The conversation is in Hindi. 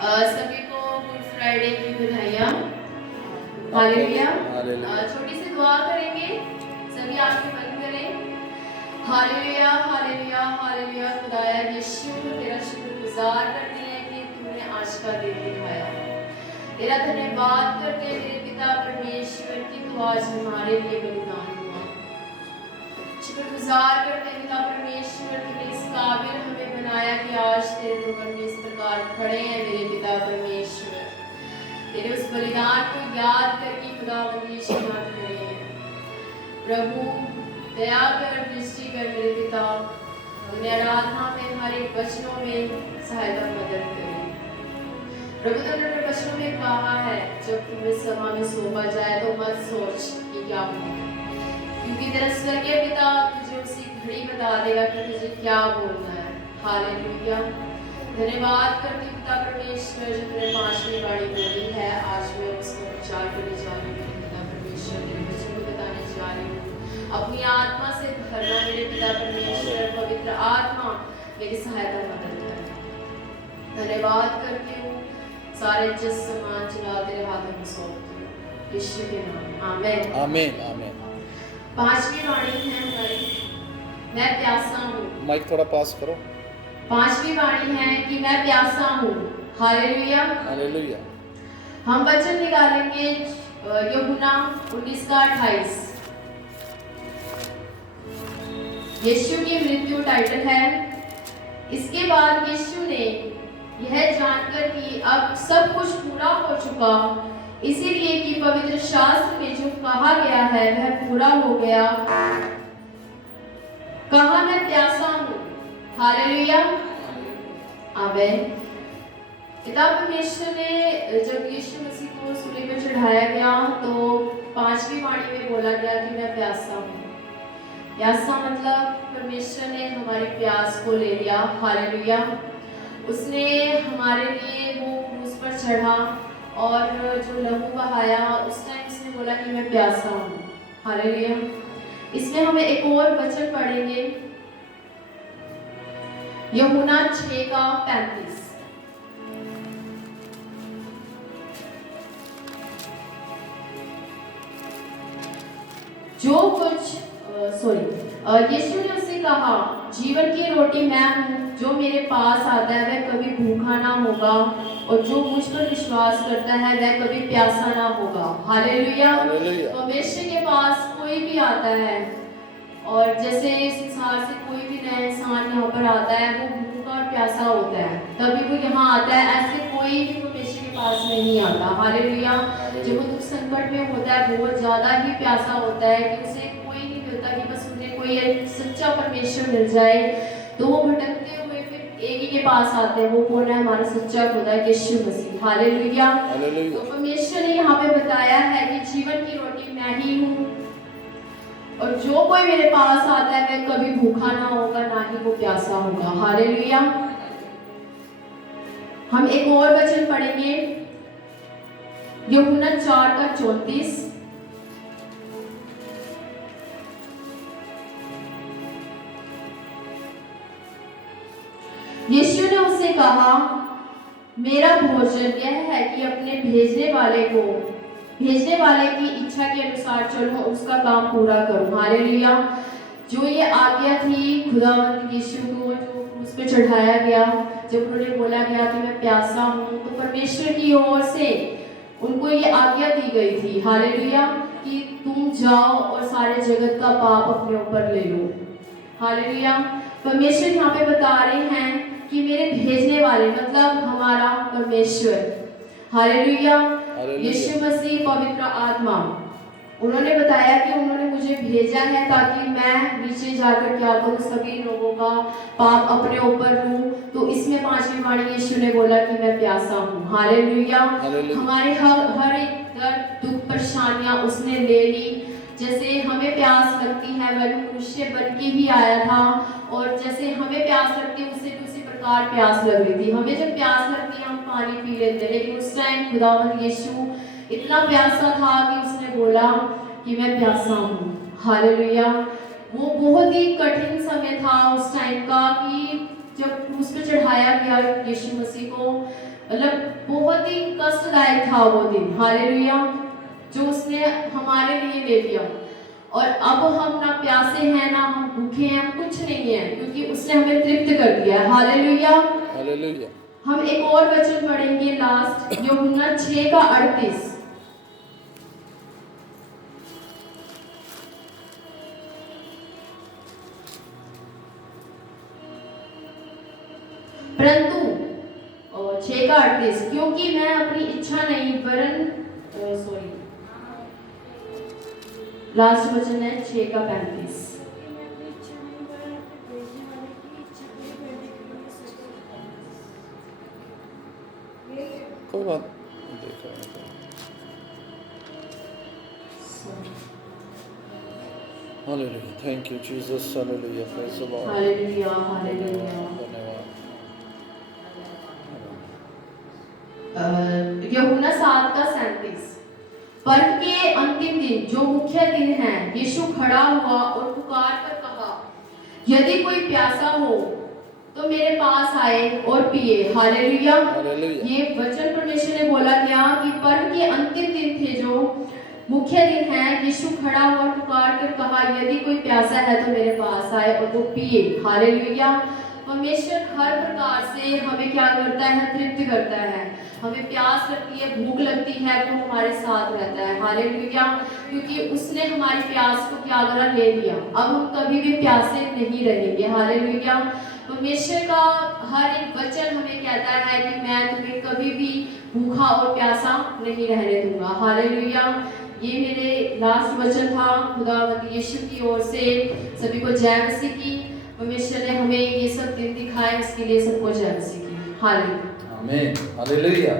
सभी को गुड फ्राइडे की बधाइयाँ। हालेलुया। छोटी सी दुआ करेंगे, सभी आंखें बंद करें। Hallelujah hallelujah hallelujah. खुदाया यीशु, तेरा शुक्रगुजार करते हैं कि तूने आज का दिन दिखाया। तेरा धन्यवाद करते हैं मेरे पिता परमेश्वर की तू आज हमारे लिए बलिदान हुआ। शुक्रगुजार करते हैं पिता परमेश्वर, तूने इस काबिल हमें बनाया कि आज तेरे भवन में इस प्रकार खड़े हैं मेरे पिता परमेश्वर। तेरे उस बलिदान को याद करके खुदावंद यीशु हाथ खड़े हैं। प्रभु दया कर, दृष्टि कर मेरे पिता, हमने आराधना में हमारे वचनों में सहायता मदद करी। प्रभु तुमने अपने वचनों में कहा है जब तुम्हें सभा में सौंपा जाए तो मत सोच कि क्या होगा, क्योंकि तेरा स्वर्गीय पिता तुझे उसी घड़ी बता देगा कि तुझे क्या बोलना है। हालेलुया। धन्यवाद करती पिता परमेश्वर जो तेरे पांचवी वाणी बोली है, आज मैं उसको प्रचार करने जा रही हूँ। पिता परमेश्वर तेरे वचन को बताने जा रही हूँ। अपनी आत्मा से भरना मेरे पिता परमेश्वर, पवित्र आत्मा मेरी सहायता मदद कर। धन्यवाद करती हूँ, सारे जिस समान चला तेरे हाथों में सौंपती हूँ, यीशु के नाम में आमीन आमीन आमीन। पांचवी वाणी है हमारी, मैं प्यासा हूँ। माइक थोड़ा पास करो। पांचवी वाणी है कि मैं प्यासा हूँ। Hallelujah hallelujah. हम वचन निकालेंगे यूहन्ना 19:28। यीशु की मृत्यु टाइटल है। इसके बाद यीशु ने यह जानकर कि अब सब कुछ पूरा हो चुका, इसीलिए कि पवित्र शास्त्र में जो कहा गया है वह पूरा हो गया, कहा मैं प्यासा हूँ। हालेलुया आमीन। पिता परमेश्वर ने जब यीशु मसीह को सूली पर चढ़ाया गया तो पांचवी वाणी में बोला गया कि मैं प्यासा हूँ। प्यासा मतलब परमेश्वर ने हमारी प्यास को ले लिया। हालेलुया। उसने हमारे लिए वो क्रूस पर चढ़ा और जो लहू बहाया, उस टाइम उसने बोला कि मैं प्यासा हूँ। हालेलुया। इसमें हमें एक और वचन पढ़ेंगे, यूहन्ना 6:35। जो कुछ यीशु ने उससे कहा, जीवन की रोटी मैं हूँ, जो मेरे पास आता है वह कभी भूखा ना होगा और जो मुझ पर विश्वास करता है वह कभी प्यासा ना होगा। हालेलुया। परमेश्वर के पास कोई भी आता है, और जैसे संसार से कोई भी नया इंसान यहाँ पर आता है वो भूखा और प्यासा होता है तभी वो यहाँ आता है, ऐसे कोई भी परमेश्वर के पास नहीं आता। हालेलुया। जब वो दुख संकट में होता है बहुत ज़्यादा ही प्यासा होता है कि उसे कोई नहीं मिलता कि बस उन्हें कोई एक सच्चा परमेश्वर मिल जाए, तो वो भटकते हुए फिर एक ही के पास आते हैं। वो कौन है? हमारा सच्चा खुदा यीशु मसीह। हालेलुया। तो परमेश्वर ने यहाँ पे बताया है कि जीवन की रोटी मैं ही हूँ और जो कोई मेरे पास आता है वह कभी भूखा ना होगा, ना ही वो प्यासा होगा। हालेलुया। हम एक और वचन पढ़ेंगे, यूहन्ना 4:34। यीशु ने उससे कहा, मेरा भोजन यह है कि अपने भेजने वाले की इच्छा के अनुसार चलूं, उसका काम पूरा करूं। हालेलुया। जो ये आज्ञा थी खुदावंद यीशु को जो क्रूस पे चढ़ाया गया, जब उन्होंने बोला गया कि मैं प्यासा हूँ, तो परमेश्वर की ओर से उनको ये आज्ञा दी गई थी। हालेलुया। कि तुम जाओ और सारे जगत का पाप अपने ऊपर ले लो। हालेलुया। परमेश्वर यहाँ पे बता रहे हैं कि मेरे भेजने वाले मतलब हमारा परमेश्वर, हालेलुया, यीशु मसीह पवित्र आत्मा, उन्होंने बताया कि उन्होंने मुझे भेजा है ताकि मैं नीचे जाकर क्या करूं, सभी लोगों का पाप अपने ऊपर लूं। तो इसमें पांचवी वाणी यीशु ने बोला कि मैं प्यासा हूँ। हालेलुया। हमारे हर एक दर्द दुख परेशानियां उसने ले ली। जैसे हमें प्यास लगती है वह मनुष्य बन के भी आया था, और जैसे हमें प्यास लगती है उससे उसी प्रकार प्यास लग रही थी। हमें जब प्यास लगती है हम पानी पी लेते हैं, लेकिन उस टाइम खुदावंद यीशु इतना प्यासा था कि उसने बोला कि मैं प्यासा हूँ। हालेलुया। वो बहुत ही कठिन समय था उस टाइम का कि जब क्रूस पे चढ़ाया गया यीशु मसीह को, मतलब बहुत ही कष्टदायक था वो दिन, हालेलुया, जो उसने हमारे लिए ले लिया। और अब हम ना प्यासे हैं, ना हम भूखे हैं, हम कुछ नहीं है, क्योंकि उसने हमें तृप्त कर दिया है, हालेलुया। हालेलुया। हम एक और वचन पढ़ेंगे लास्ट, यूहन्ना 6:38। परंतु 6:38, क्योंकि मैं अपनी इच्छा नहीं वरन सॉरी लास्ट वचन है 6:35। कोई बात देख रहे हैं। Hallelujah, thank you Jesus, hallelujah, praise the Lord, hallelujah, hallelujah. धन्यवाद। यूहन्ना 7:37, पर्व के अंतिम दिन जो मुख्य दिन है, यीशु खड़ा हुआ और पुकार कर कहा, यदि कोई प्यासा हो तो मेरे पास आए और पिए, हालेलुया। ये वचन परमेश्वर ने बोला गया कि पर्व के अंतिम दिन थे जो मुख्य दिन है, यीशु खड़ा हुआ और पुकार कर कहा, यदि कोई प्यासा है तो मेरे पास आए और वो पिए, हालेलुया। परमेश्वर हर प्रकार से हमें क्या करता है, तृप्त करता है। हमें प्यास लगती है, भूख लगती है, वो हमारे साथ रहता है, हालेलुया, क्योंकि उसने हमारी प्यास को क्या करा, ले लिया। अब हम कभी भी प्यासे नहीं रहेंगे, हालेलुया। परमेश्वर का हर एक वचन हमें कहता है कि मैं तुम्हें कभी भी भूखा और प्यासा नहीं रहने दूंगा, हालेलुया। ये मेरे लास्ट वचन था खुदावंद यीशु की ओर से। सभी को जय मसीह की। परमेश्वर ने हमें ये सब दिन दिखाए, इसके लिए सबको जय मसीह की। हालेलुया, आमीन, हालेलुया।